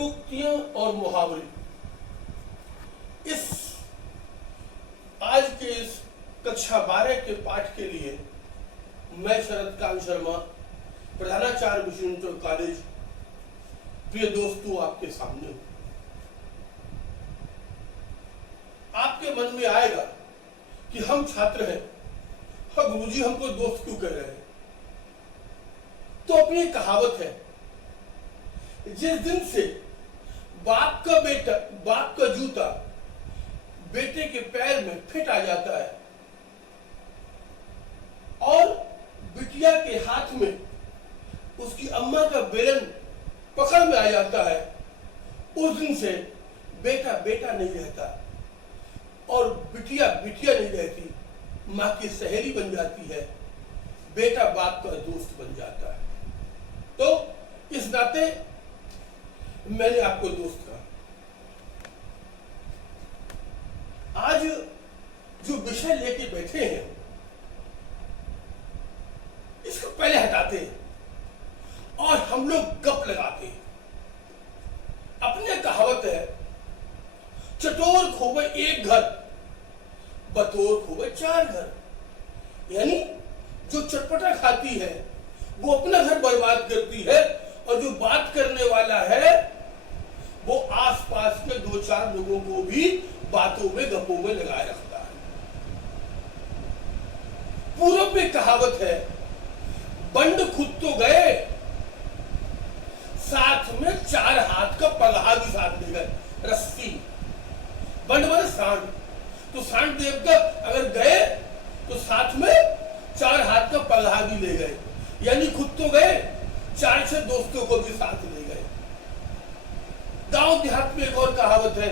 लोकोक्तियां और मुहावरे, इस आज के इस कक्षा 12 के पाठ के लिए मैं शरद कांत शर्मा, प्रधानाचार्य मिशन इंटर कॉलेज, प्रिय दोस्तों आपके सामने हूं। आपके मन में आएगा कि हम छात्र हैं, हाँ गुरुजी हमको दोस्त क्यों कह रहे हैं। तो अपनी कहावत है, जिस दिन से बाप का जूता बेटे के पैर में फिट आ जाता है और बिटिया के हाथ में उसकी अम्मा का बेलन पकड़ में आ जाता है, उस दिन से बेटा बेटा नहीं रहता और बिटिया बिटिया नहीं रहती, माँ की सहेली बन जाती है, बेटा बाप का दोस्त बन जाता है। तो इस नाते मैंने आपको दोस्त कहा। आज जो विषय लेके बैठे हैं इसको पहले हटाते हैं और हम लोग गप लगाते हैं। अपने कहावत है, चटोर खोवे एक घर, बतौर खोवे चार घर। यानी जो चटपटा खाती है वो अपना घर बर्बाद करती है और जो बात करने वाला है वो आसपास के दो चार लोगों को भी बातों में गप्पों में लगाए रखता है। पूर्व में कहावत है, बंड खुद तो गए, साथ में चार हाथ का पगहा भी साथ ले गए। रस्सी, बंड माने सांड, तो सांड देवता अगर गए तो साथ में चार हाथ का पगहा भी ले गए, यानी खुद तो गए, चार छह दोस्तों को भी साथ ले गए। गांव देहात में एक और कहावत है,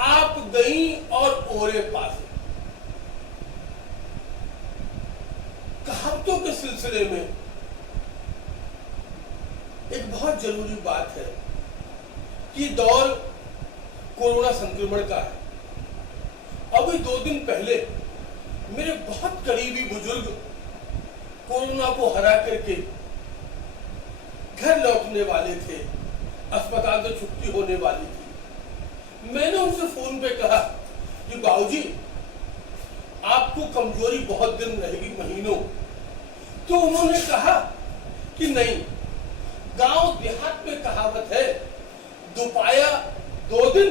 आप गई और ओरे पासे। कहावतों के सिलसिले में एक बहुत जरूरी बात है कि दौर कोरोना संक्रमण का है। अभी 2 दिन पहले मेरे बहुत करीबी बुजुर्ग कोरोना को हरा करके घर लौटने वाले थे, अस्पताल से छुट्टी होने वाली थी। मैंने उनसे फोन पे कहा कि बाबूजी आपको कमजोरी बहुत दिन रहेगी, महीनों। तो उन्होंने कहा कि नहीं, गांव देहात में कहावत है, दोपाया 2 दिन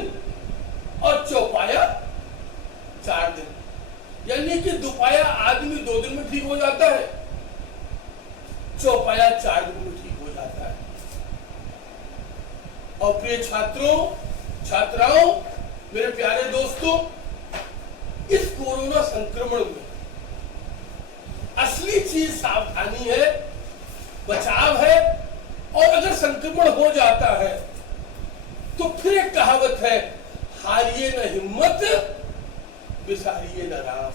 और चौपाया 4 दिन। यानी कि दोपाया आदमी 2 दिन में ठीक हो जाता है, चौपाया 4 दिन में ठीक हो जाता है। और प्रिय छात्रों छात्राओं, मेरे प्यारे दोस्तों, इस कोरोना संक्रमण में असली चीज सावधानी है, बचाव है। और अगर संक्रमण हो जाता है तो फिर एक कहावत है, हारिए न हिम्मत, बिसारिए न राम।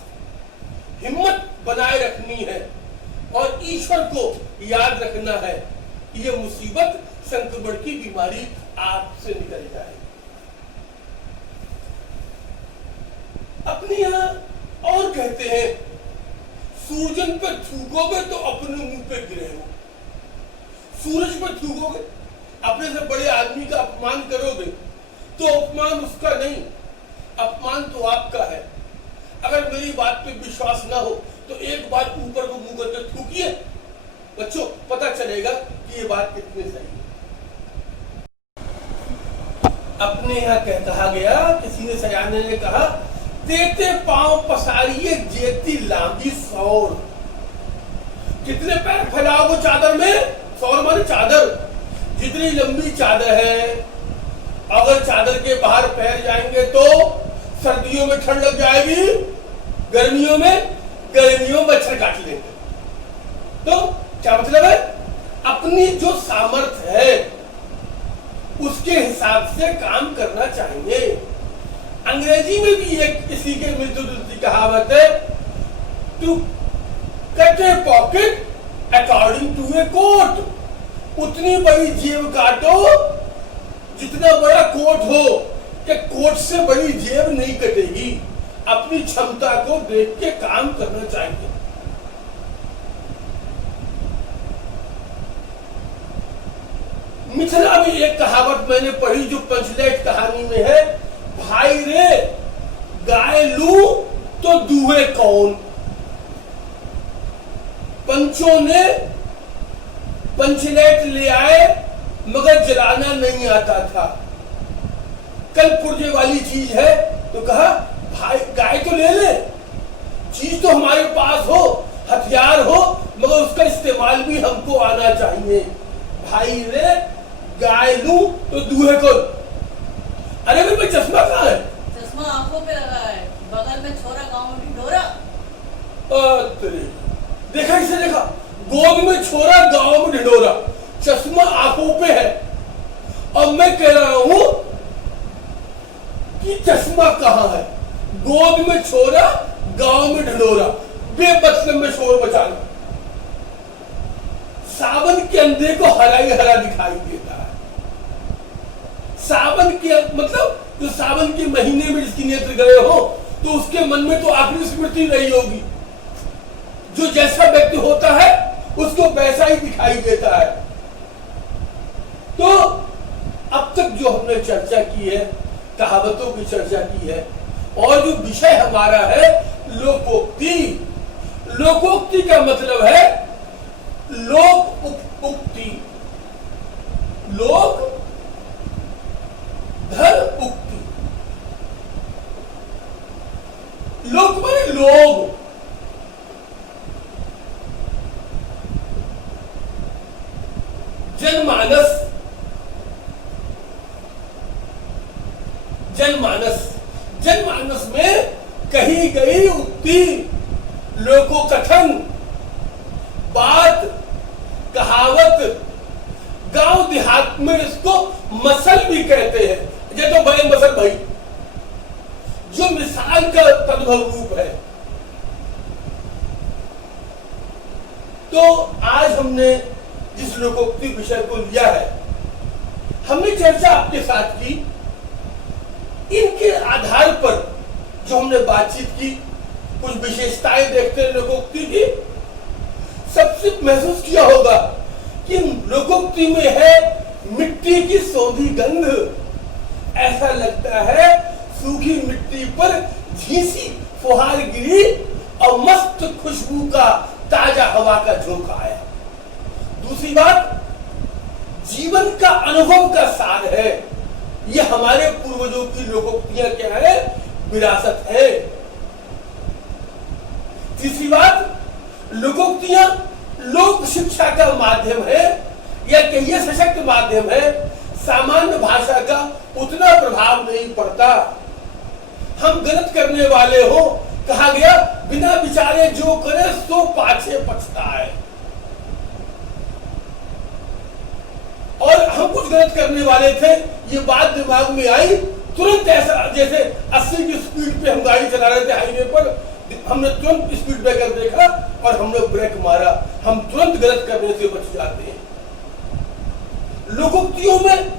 हिम्मत बनाए रखनी है और ईश्वर को याद रखना है, ये मुसीबत संक्रमण की बीमारी आपसे निकल जाए। अपने यहां और कहते हैं, सूरजन पे थूकोगे तो अपने मुंह पे गिरे हो। सूरज पे थूकोगे, अपने से बड़े आदमी का अपमान करोगे तो अपमान उसका नहीं, अपमान तो आपका है। अगर मेरी बात पे विश्वास ना हो तो एक बार ऊपर को मुंह करके थूकिए, बच्चों पता चलेगा कि ये बात कितनी सही है। अपने यहाँ कहा गया, किसी ने सयाने ने कहा, देते पांव पसारिए जेती लांबी सौर। कितने पैर फैलाओगे चादर में? सौर माने चादर। जितनी लंबी चादर है, अगर चादर के बाहर पैर जाएंगे तो सर्दियों में ठंड लग जाएगी, गर्मियों में मच्छर काट लेंगे। तो क्या मतलब है? अपनी जो सामर्थ्य है उसके हिसाब से काम करना चाहिए। अंग्रेजी में भी एक इसी के मिलती जुलती कहावत है, to cut a pocket according to a coat. उतनी बड़ी जेब काटो जितना बड़ा कोट हो, कि कोट से बड़ी जेब नहीं कटेगी। अपनी क्षमता को देख के काम करना चाहिए। मिथिला में एक कहावत मैंने पढ़ी जो पंचलेट कहानी में है, भाई रे गाय लू तो दूहे कौन। पंचों ने पंचलेट ले आए मगर जलाना नहीं आता था। कल पुर्जे वाली चीज है तो कहा भाई गाय तो ले ले, चीज तो हमारे पास हो, हथियार हो, मगर उसका इस्तेमाल भी हमको आना चाहिए। भाई रे गाय लूं तो दूहे को। अरे भाई चश्मा कहाँ है? चश्मा आंखों पे लगा है, बगल में छोरा गांव में ढिंढोरा। देखा इसे, देखा, गोद में छोरा गांव में ढिंढोरा, चश्मा आंखों पे है। अब मैं कह रहा हूं कि चश्मा कहाँ है? गोद में छोरा गांव में ढिंढोरा, बेमतलब में शोर मचाना। सावन के अंधे को हरा ही हरा दिखाई देता है। सावन के मतलब जो सावन के महीने में जिसकी नेत्र गए हो तो उसके मन में तो आखिरी स्मृति रही होगी। जो जैसा व्यक्ति होता है उसको वैसा ही दिखाई देता है। तो अब तक जो हमने चर्चा की है, कहावतों की चर्चा की है, और जो विषय हमारा है लोकोक्ति। लोकोक्ति का मतलब है लोक उक्ति, लोक धर उक्ति। लोक माने लोग, जनमानस, जनमानस, जनमानस में कही गई उक्ति, लोकोकथन, बात, कहावत। गांव देहात में इसको मसल भी कहते हैं। ये तो बड़े मसल भाई, जो मिसाल का तद्भव रूप है। तो आज हमने जिस लोकोक्ति विषय को लिया है, हमने चर्चा आपके साथ की। इनके आधार पर जो हमने बातचीत की, कुछ विशेषताएं देखते हैं लोकोक्ति की। सबसे महसूस किया होगा कि लोकोक्ति में है मिट्टी की सौंधी गंध। ऐसा लगता है सूखी मिट्टी पर झींसी फुहार गिरी और मस्त खुशबू का ताजा हवा का झोंका आया। दूसरी बात, जीवन का अनुभव का सार है। ये हमारे पूर्वजों की लोकोक्तियां क्या है? विरासत है। तीसरी बात, लोकोक्तियां लोक शिक्षा का माध्यम है, या कहिए सशक्त माध्यम है। सामान्य भाषा का उतना प्रभाव नहीं पड़ता। हम गलत करने वाले हो, कहा गया बिना विचारे जो करे सो पाछे पछताए। और हम कुछ गलत करने वाले थे, ये बात दिमाग में आई, तुरंत ऐसा जैसे 80 की स्पीड पे हम गाड़ी चला रहे थे हाईवे पर, हमने तुरंत स्पीड ब्रेकर देखा और हमने ब्रेक मारा। हम तुरंत गलत करने से बच जाते हैं। लोकोक्तियों में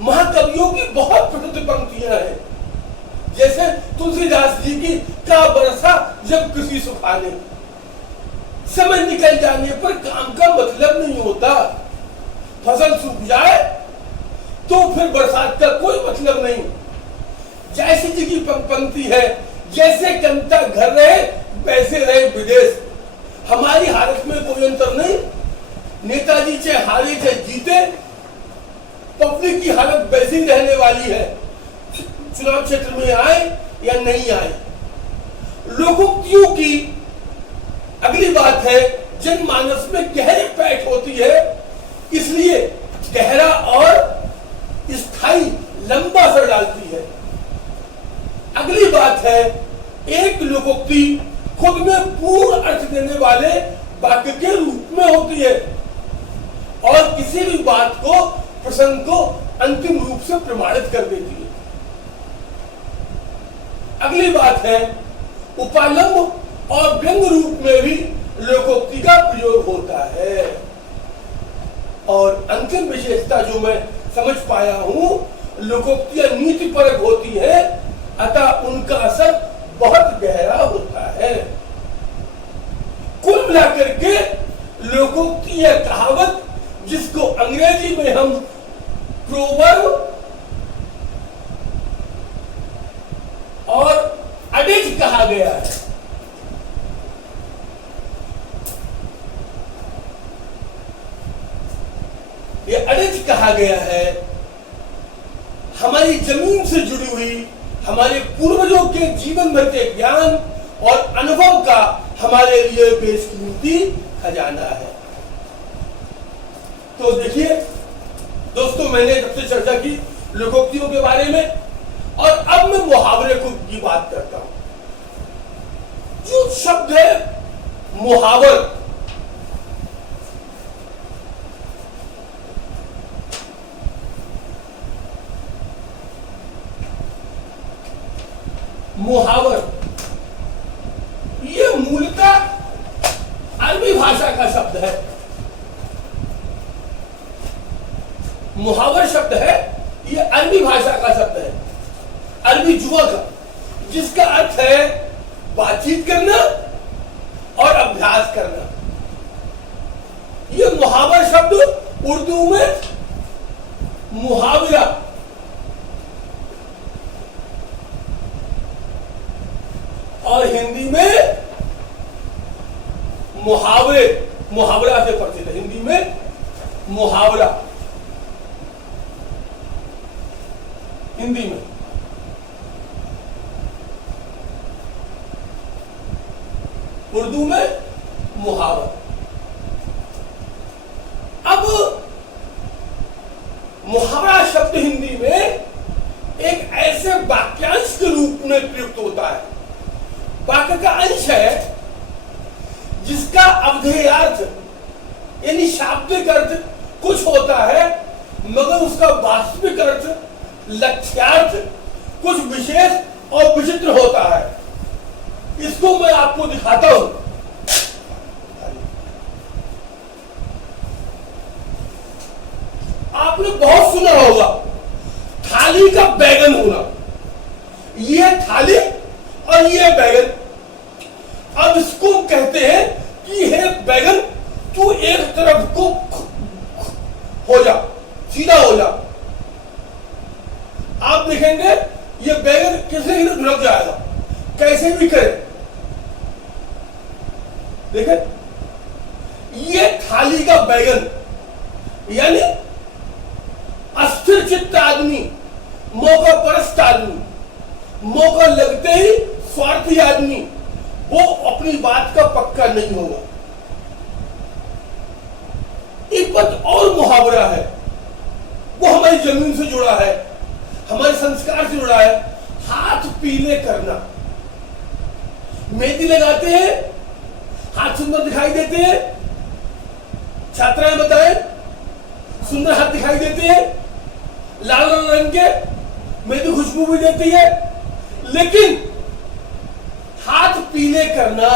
महाकवियों की बहुत प्रसिद्ध पंक्तियां हैं, जैसे तुलसीदास जी की का बरसा जब किसी सुखाने। समय निकल जाने पर काम का मतलब नहीं होता। फसल सूख जाए तो फिर बरसात का कोई मतलब नहीं। जैसी जी की पंक्ति है, जैसे कंता घर रहे वैसे रहे विदेश। हमारी हालत में कोई अंतर नहीं। नेताजी चाहे हारे चाहे जीते, पब्लिक की हालत वैसी रहने वाली है, चुनाव क्षेत्र में आए या नहीं आए। लोकोक्तियों की अगली बात है, जनमानस में गहरी पैठ होती है, इसलिए गहरा और स्थायी लंबा असर डालती है। अगली बात है, एक लोकोक्ति खुद में पूर्ण अर्थ देने वाले वाक्य के रूप में होती है और किसी भी बात को, प्रसंग को अंतिम रूप से प्रमाणित कर देती है। अगली बात है, उपालंब और व्यंग रूप में भी लोकोक्ति का प्रयोग होता है। और अंतिम विशेषता जो मैं समझ पाया हूं, लोकोक्तियां नीतिपरक होती है, अतः उनका असर बहुत गहरा होता है। कुल मिलाकर के लोकोक्ति या कहावत, जिसको अंग्रेजी में हम प्रोवर्ब और अडिज कहा गया है। ये अडिज कहा गया है हमारी जमीन से जुड़ी हुई, हमारे पूर्वजों के जीवन भर के ज्ञान और अनुभव का हमारे लिए बेशकीमती खजाना है। तो देखिए दोस्तों, मैंने जब से चर्चा की लोकोक्तियों के बारे में, और अब मैं मुहावरे की बात करता हूं। जो शब्द है मुहावर, मुहावर ये मूलतः अरबी भाषा का शब्द है। मुहावर शब्द है, ये अरबी भाषा का शब्द है, अरबी जुआ का, जिसका अर्थ है बातचीत करना और अभ्यास करना। ये मुहावर शब्द उर्दू में मुहावरा, और हिंदी में मुहावरे, मुहावरा से परिचित है। हिंदी में मुहावरा, हिंदी में उर्दू में मुहावर। अब मुहावरा शब्द हिंदी में एक ऐसे वाक्यांश के रूप में प्रयुक्त होता है, वाक्य का अंश है जिसका अवधेयार्थ यानी शाब्दिक अर्थ कुछ होता है, मगर उसका वास्तविक अर्थ, लक्ष्यार्थ कुछ विशेष और विचित्र होता है। इसको मैं आपको दिखाता हूं। आपने बहुत सुना होगा थाली का बैगन होना, ये थाली और ये बैगन। अब इसको कहते हैं कि हे बैगन, तू एक तरफ को हो जा, सीधा हो जा। आप देखेंगे ये बैगन किसी ही ढुलक जाएगा, कैसे भी करे। देखें, ये थाली का बैगन यानी अस्थिर चित्त आदमी, मौका परस्त आदमी, मौका लगते ही स्वार्थी आदमी, वो अपनी बात का पक्का नहीं होगा। एक बात और मुहावरा है, वो हमारी जमीन से जुड़ा है, हमारे संस्कार से जुड़ा है। हाथ पीले करना, मेहंदी लगाते हैं, हाथ सुंदर दिखाई देते हैं। छात्राएं बताएं, सुंदर हाथ दिखाई देते हैं, लाल रंग के मेहंदी खुशबू भी देती है। लेकिन हाथ पीले करना,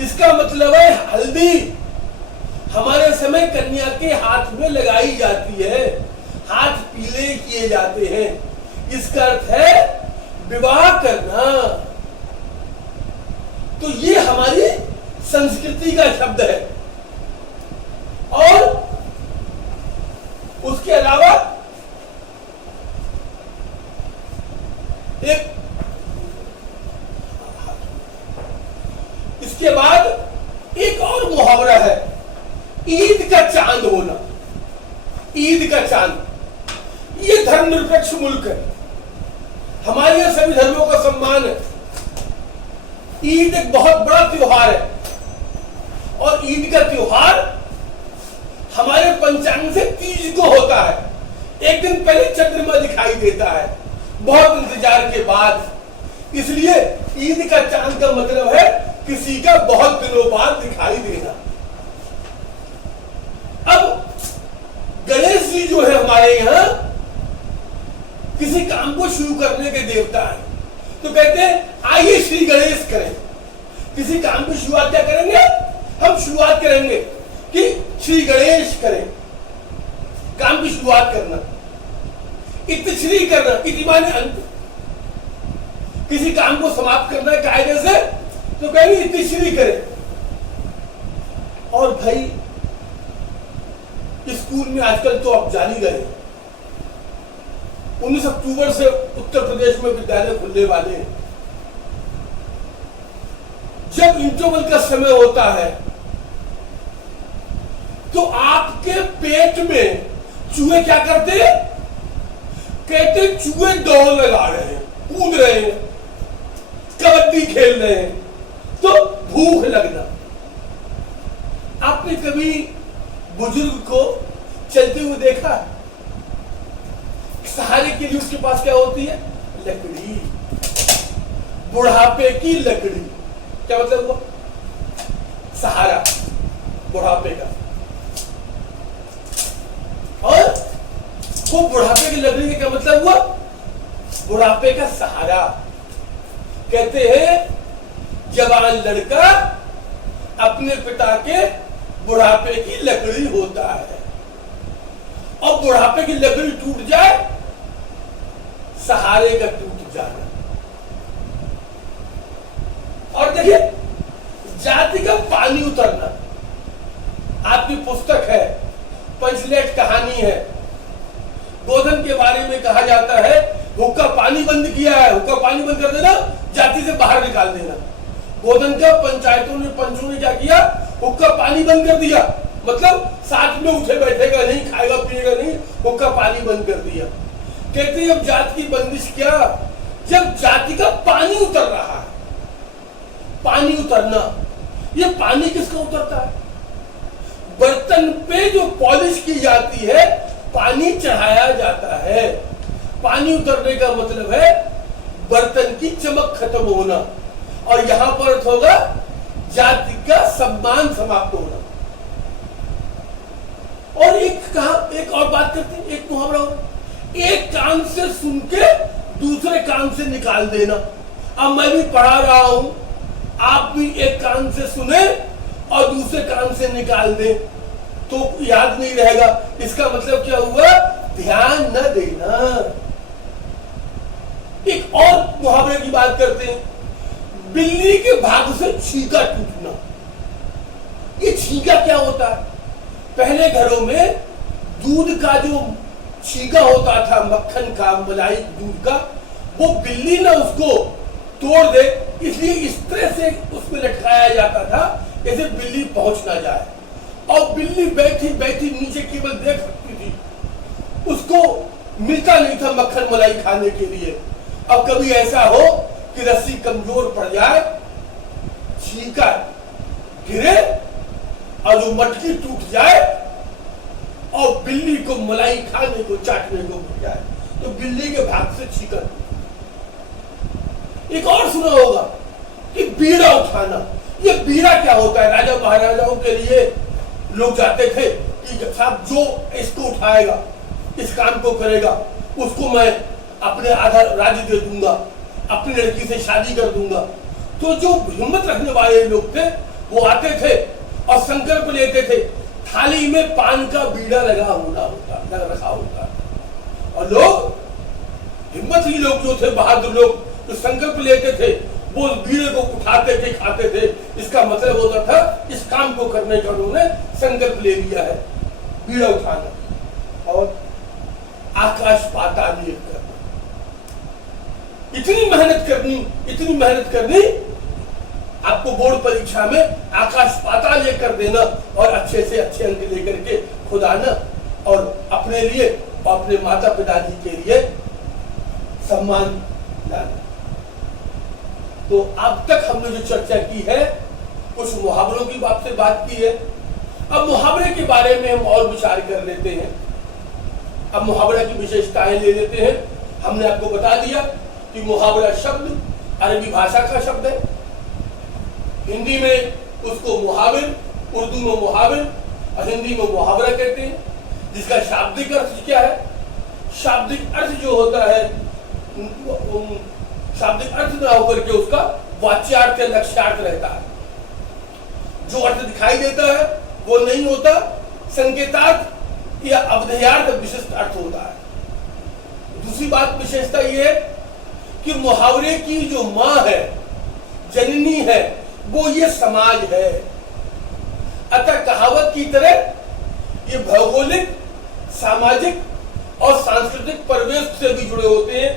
इसका मतलब है हल्दी हमारे समय कन्या के हाथ में लगाई जाती है, हाथ पीले किए जाते हैं। इसका अर्थ है विवाह करना। तो ये हमारी संस्कृति का शब्द है। और उसके अलावा एक, इसके बाद एक और मुहावरा है, ईद का चांद होना। ईद का चांद, ये धर्मनिरपेक्ष मुल्क है, हमारे यहां सभी धर्मों का सम्मान है। ईद एक बहुत बड़ा त्योहार है, और ईद का त्योहार हमारे पंचांग से तीज को होता है। एक दिन पहले चंद्रमा दिखाई देता है, बहुत इंतजार के बाद। इसलिए ईद का चांद का मतलब है किसी का बहुत दिनों बाद दिखाई देना। अब गणेश जी जो है हमारे यहाँ किसी काम को शुरू करने के देवता है, तो कहते हैं आइए श्री गणेश करें। किसी काम की शुरुआत क्या करेंगे? हम शुरुआत करेंगे कि श्री गणेश करें, काम की शुरुआत करना, इतिश्री करना, इति माने अंत। किसी काम को समाप्त करना है कायदे से, तो कहेंगे इतिश्री करें। और भाई इस स्कूल में आजकल तो आप जान ही रहे हैं, 19 अक्टूबर से उत्तर प्रदेश में विद्यालय खुलने वाले हैं। जब इंटरवल का समय होता है तो आपके पेट में चूहे क्या करते हैं? कहते चूहे दौड़ लगा रहे हैं, कूद रहे हैं, कबड्डी खेल रहे हैं, तो भूख लगना। आपने कभी बुजुर्ग को चलते हुए देखा? सहारे के लिए उसके पास क्या होती है? लकड़ी, बुढ़ापे की लकड़ी। क्या मतलब हुआ? सहारा बुढ़ापे का। और वो बुढ़ापे की लकड़ी का क्या मतलब हुआ? बुढ़ापे का सहारा। कहते हैं जवान लड़का अपने पिता के बुढ़ापे की लकड़ी होता है, और बुढ़ापे की लकड़ी टूट जाए, सहारे का टूट जाना। और देखिए जाति का पानी उतरना, आपकी पुस्तक है, पंचलेट कहानी है। गोधन के बारे में कहा जाता है हुक्का पानी बंद किया है, हुक्का पानी बंद कर देना, जाति से बाहर निकाल देना। गोधन का पंचायतों ने, पंचों ने क्या किया? हुक्का पानी बंद कर दिया, मतलब साथ में उठे बैठेगा नहीं, खाएगा पिएगा नहीं, हुक्का पानी बंद कर दिया। कहते हैं अब जाति की बंदिश क्या? जब जाति का पानी उतर रहा है। पानी उतरना, ये पानी किसका उतरता है? बर्तन पे जो पॉलिश की जाती है, पानी चढ़ाया जाता है। पानी उतरने का मतलब है बर्तन की चमक खत्म होना, और यहां पर अर्थ होगा जाति का सम्मान समाप्त होना। और एक और बात करते हैं, एक मुहावरा होगा, एक कान से सुन के दूसरे कान से निकाल देना। अब मैं भी पढ़ा रहा हूं, आप भी एक कान से सुने और दूसरे कान से निकाल दें तो याद नहीं रहेगा। इसका मतलब क्या हुआ? ध्यान न देना। एक और मुहावरे की बात करते हैं, बिल्ली के भाग से छींका टूटना। ये छींका क्या होता है? पहले घरों में दूध का जो छींका होता था, मक्खन का, मलाई दूध का, वो बिल्ली ना उसको तोड़ दे, इसलिए इस तरह से उसमें लटकाया जाता था जैसे बिल्ली पहुंच ना जाए। और बिल्ली बैठी बैठी नीचे केवल देख सकती थी, उसको मिलता नहीं था मक्खन मलाई खाने के लिए। अब कभी ऐसा हो कि रस्सी कमजोर पड़ जाए, छींका गिरे और जो मटकी टूट जाए और बिल्ली को मलाई खाने को, चाटने को मिल जाए, तो बिल्ली के भाग से छींका। एक और सुना होगा कि बीड़ा उठाना। ये बीड़ा क्या होता है? राजा महाराजाओं के लिए लोग जाते थे कि साहब जो इसको उठाएगा, इस काम को करेगा, उसको मैं अपने आधा राज्य दे दूंगा, अपनी लड़की से शादी कर दूंगा। तो जो हिम्मत रखने वाले लोग थे वो आते थे और संकल्प लेते थे। थाली में पान का बीड़ा लगा रखा होता, और लोग हिम्मतली लोग जो थे, बहादुर लोग जो संकल्प लेते थे, वो बीड़े को उठाते थे, खाते थे। इसका मतलब होता था इस काम को करने का उन्होंने संकल्प ले लिया है, बीड़ा उठाना। और आकाश पाताल एक करना, इतनी मेहनत करनी, आपको बोर्ड परीक्षा में आकाश पाताल ये कर देना और अच्छे से अच्छे अंक लेकर के खुद आना, और अपने लिए और अपने माता पिताजी के लिए सम्मान लाना। तो अब तक हमने जो चर्चा की है, कुछ मुहावरों की आपसे बात की है। अब मुहावरे के बारे में हम और विचार कर लेते हैं। अब मुहावरा की विशेषताएं ले लेते हैं। हमने आपको बता दिया कि मुहावरा शब्द अरबी भाषा का शब्द है, हिंदी में उसको मुहाविर, उर्दू में मुहाविर और हिंदी में मुहावरा कहते हैं। जिसका शाब्दिक अर्थ क्या है? शाब्दिक अर्थ जो होता है, शाब्दिक अर्थ ना होकर के उसका वाच्यार्थ या लक्ष्यार्थ रहता है। जो अर्थ दिखाई देता है वो नहीं होता, संकेतार्थ या अवधेयार्थ विशिष्ट अर्थ होता है। दूसरी बात विशेषता ये है कि मुहावरे की जो मां है, जननी है, वो ये समाज है। अतः कहावत की तरह ये भौगोलिक, सामाजिक और सांस्कृतिक परिवेश से भी जुड़े होते हैं।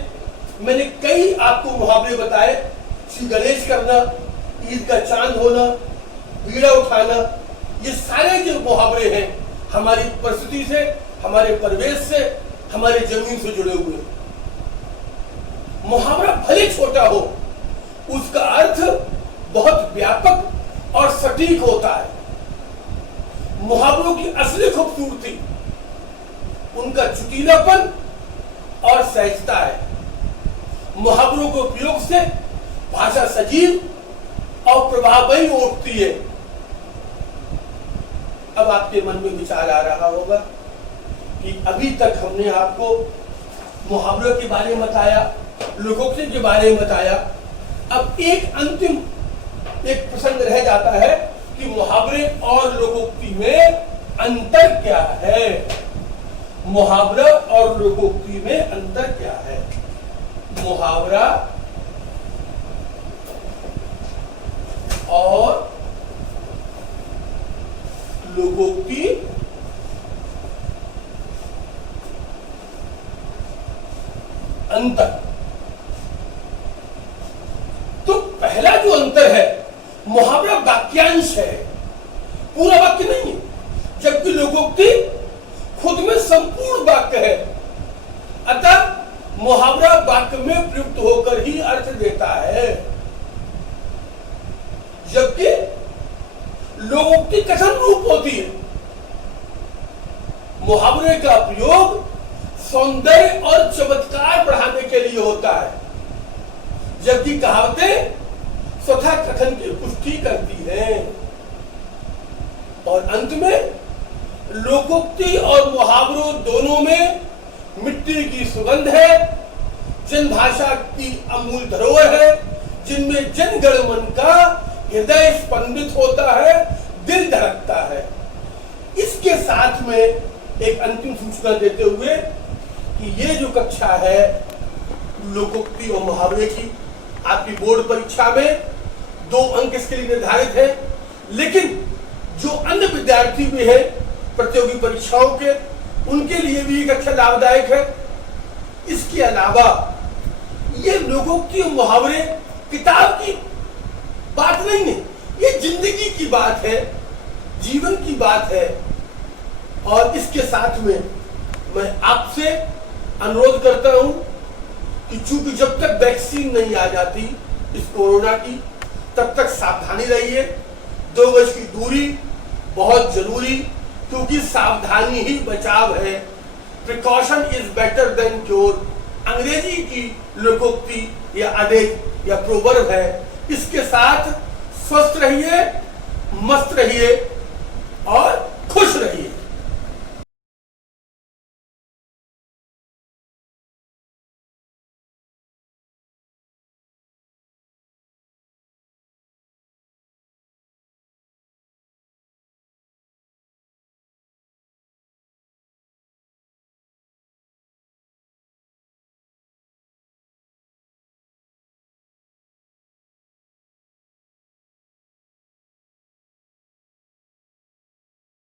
मैंने कई आपको मुहावरे बताए, श्री गणेश करना, ईद का चांद होना, बीड़ा उठाना, ये सारे जो मुहावरे हैं हमारी परिस्थिति से, हमारे परिवेश से, हमारे जमीन से जुड़े हुए हैं। मुहावरा भले छोटा हो, उसका अर्थ बहुत व्यापक और सटीक होता है। मुहावरों की असली खूबसूरती उनका चुटीलापन और सहजता है। मुहावरों के उपयोग से भाषा सजीव और प्रभावमयी उठती है। अब आपके मन में विचार आ रहा होगा कि अभी तक हमने आपको मुहावरों के बारे में बताया, लोकोक्ति के बारे में बताया। अब एक अंतिम एक प्रसंग रह जाता है कि मुहावरे और लोकोक्ति में अंतर क्या है। मुहावरा और लोकोक्ति में अंतर क्या है? मुहावरा और लोकोक्ति अंतर। तो पहला जो अंतर है, मुहावरा वाक्यांश है, पूरा वाक्य नहीं है, जबकि लोकोक्ति खुद में संपूर्ण वाक्य है। अतः मुहावरा वाक्य में प्रयुक्त होकर ही अर्थ देता है, जबकि लोकोक्ति कथन रूप होती है। मुहावरे का प्रयोग सौंदर्य और चमत्कार बढ़ाने के लिए होता है, जबकि कहावतें स्वतः कथन की पुष्टि करती हैं। और अंत में लोकोक्ति और मुहावरों दोनों में मिट्टी की सुगंध है, जन भाषा की अमूल धरोहर है, जिनमें जनगण मन का हृदय स्पंदित होता है, दिल धड़कता है। इसके साथ में एक अंतिम सूचना देते हुए कि ये जो कक्षा है लोकोक्ति और मुहावरे की, आपकी बोर्ड परीक्षा में 2 अंक इसके लिए निर्धारित है, लेकिन जो अन्य विद्यार्थी भी है प्रतियोगी परीक्षाओं के, उनके लिए भी ये कक्षा लाभदायक है। इसके अलावा ये लोकोक्ति और मुहावरे किताब की बात नहीं है, ये जिंदगी की बात है, जीवन की बात है। और इसके साथ में मैं आपसे अनुरोध करता हूं कि चूंकि जब तक वैक्सीन नहीं आ जाती इस कोरोना की, तब तक सावधानी रहिए। 2 गज की दूरी बहुत जरूरी, क्योंकि सावधानी ही बचाव है। Precaution is better than cure, अंग्रेजी की लोकोक्ति या अदेख या प्रोवर्ब है। इसके साथ स्वस्थ रहिए, मस्त रहिए और